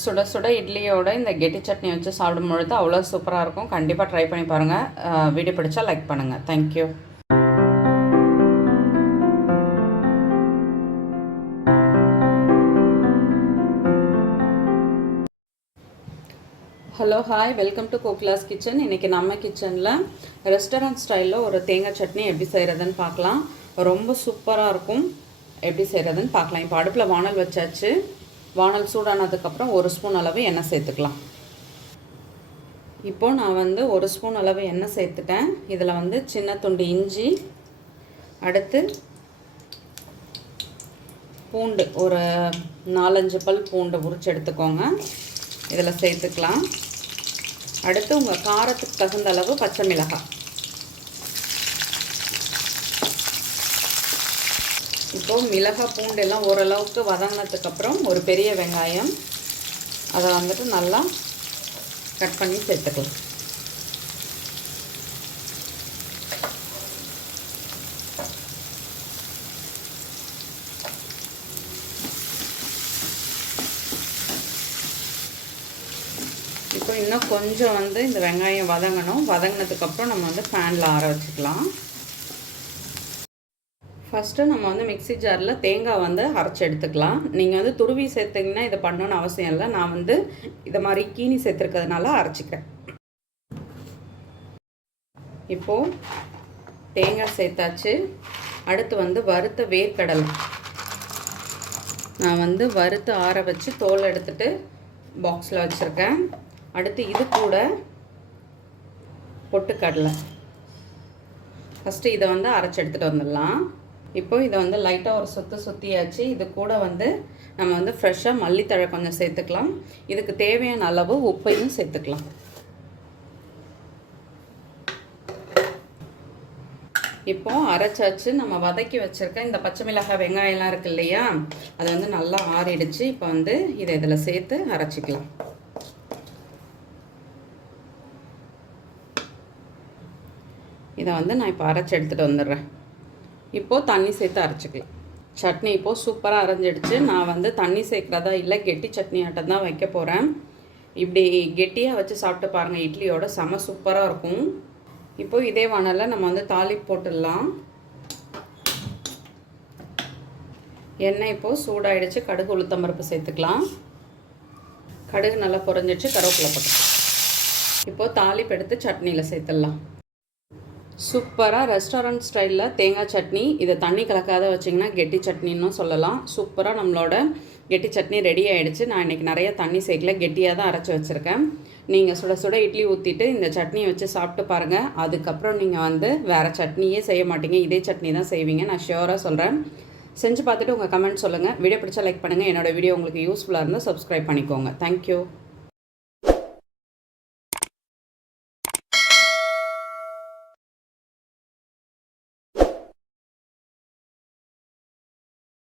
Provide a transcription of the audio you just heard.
சுட சுட இட்லியோட இந்த கெட்டி சட்னி வச்சு சாப்பிடும்பொழுது அவ்வளோ சூப்பராக இருக்கும். கண்டிப்பாக ட்ரை பண்ணி பாருங்கள். வீடியோ பிடிச்சா லைக் பண்ணுங்கள். Thank you. Hello hi, welcome to Kokila's kitchen. இன்றைக்கி நம்ம கிச்சனில் ரெஸ்டாரண்ட் ஸ்டைலில் ஒரு தேங்காய் சட்னி எப்படி செய்கிறதுன்னு பார்க்கலாம். ரொம்ப சூப்பராக இருக்கும். எப்படி செய்கிறதுன்னு பார்க்கலாம். இப்போ அடுப்பில் வானல் வச்சாச்சு. வானல் சூடானதுக்கப்புறம் 1 ஸ்பூன் அளவு எண்ணெய் சேர்த்துக்கலாம். இப்போது நான் 1 ஸ்பூன் அளவு எண்ணெய் சேர்த்துட்டேன். இதில் சின்ன துண்டு இஞ்சி, அடுத்து பூண்டு, ஒரு 4-5 பல் பூண்டு உரிச்சு எடுத்துக்கோங்க. இதில் சேர்த்துக்கலாம். அடுத்து உங்கள் காரத்துக்கு தகுந்த அளவு பச்சை மிளகாய். இப்போது மிளகாய் பூண்டு எல்லாம் ஓரளவுக்கு வதங்கினதுக்கப்புறம் ஒரு பெரிய வெங்காயம், அதை நல்லா கட் பண்ணி சேர்த்துக்கலாம். இப்போ இன்னும் கொஞ்சம் இந்த வெங்காயம் வதங்கணும். வதங்கினதுக்கப்புறம் நம்ம பேனில் ஆற வச்சுக்கலாம். ஃபஸ்ட்டு நம்ம மிக்ஸி ஜாரில் தேங்காய் அரைச்சி எடுத்துக்கலாம். நீங்கள் துருவி சேர்த்திங்கன்னா இதை பண்ணணுன்னு அவசியம் இல்லை. நான் இதை மாதிரி கீனி சேர்த்துருக்கிறதுனால அரைச்சிக்கிறேன். இப்போது தேங்காய் சேர்த்தாச்சு. அடுத்து வறுத்த வேர்க்கடலை நான் வறுத்து ஆற வச்சு தோல் எடுத்துகிட்டு பாக்ஸில் வச்சுருக்கேன். அடுத்து இது கூட பொட்டுக்கடலை. ஃபஸ்ட்டு இதை அரைச்சி எடுத்துகிட்டு வந்துடலாம். இப்போ இதை லைட்டாக ஒரு சுற்றியாச்சு. இது கூட நம்ம ஃப்ரெஷ்ஷாக மல்லித்தழை கொஞ்சம் சேர்த்துக்கலாம். இதுக்கு தேவையான அளவு உப்பையும் சேர்த்துக்கலாம். இப்போது அரைச்சாச்சு. நம்ம வதக்கி வச்சுருக்க இந்த பச்சை மிளகாய் வெங்காயம்லாம் இருக்குது இல்லையா, அது நல்லா ஆறிடுச்சு. இப்போ இதை இதில் சேர்த்து அரைச்சிக்கலாம். இதை நான் இப்போ அரைச்சி எடுத்துகிட்டு வந்துடுறேன். இப்போது தண்ணி சேர்த்து அரைச்சிக்கலாம். சட்னி இப்போது சூப்பராக அரைஞ்சிடுச்சு. நான் தண்ணி சேர்க்குறதா இல்லை, கெட்டி சட்னி ஆட்டம் தான் வைக்க போகிறேன். இப்படி கெட்டியாக வச்சு சாப்பிட்டு பாருங்கள். இட்லியோட செம சூப்பராக இருக்கும். இப்போது இதே வானலில் நம்ம தாளிப்பு போட்டுடலாம். எண்ணெய் இப்போது சூடாகிடுச்சு. கடுகு உளுத்தம்பருப்பு சேர்த்துக்கலாம். கடுகு நல்லா பொரிஞ்சிடுச்சு. கருவேப்பிலை போட்டுக்கலாம். இப்போது தாளிப்பு எடுத்து சட்னியில் சேர்த்துடலாம். சூப்பராக ரெஸ்டாரண்ட் ஸ்டைலில் தேங்காய் சட்னி. இதை தண்ணி கலக்காத வச்சிங்கன்னா கெட்டி சட்னின்னு சொல்லலாம். சூப்பராக நம்மளோட கெட்டி சட்னி ரெடி ஆகிடுச்சு. நான் இன்றைக்கி நிறைய தண்ணி சேர்க்கல, கெட்டியாக தான் அரைச்சி வச்சுருக்கேன். நீங்கள் சுட சுட இட்லி ஊற்றிட்டு இந்த சட்னியை வச்சு சாப்பிட்டு பாருங்கள். அதுக்கப்புறம் நீங்கள் வேறு சட்னியே செய்ய மாட்டீங்க, இதே சட்னி தான் செய்வீங்க. நான் ஷியோராக சொல்கிறேன். செஞ்சு பார்த்துட்டு உங்கள் கமெண்ட் சொல்லுங்கள். வீடியோ பிடிச்சா லைக் பண்ணுங்கள். என்னோடய வீடியோ உங்களுக்கு யூஸ்ஃபுல்லாக இருந்தால் சப்ஸ்கிரைப் பண்ணிக்கோங்க. தேங்க்யூ.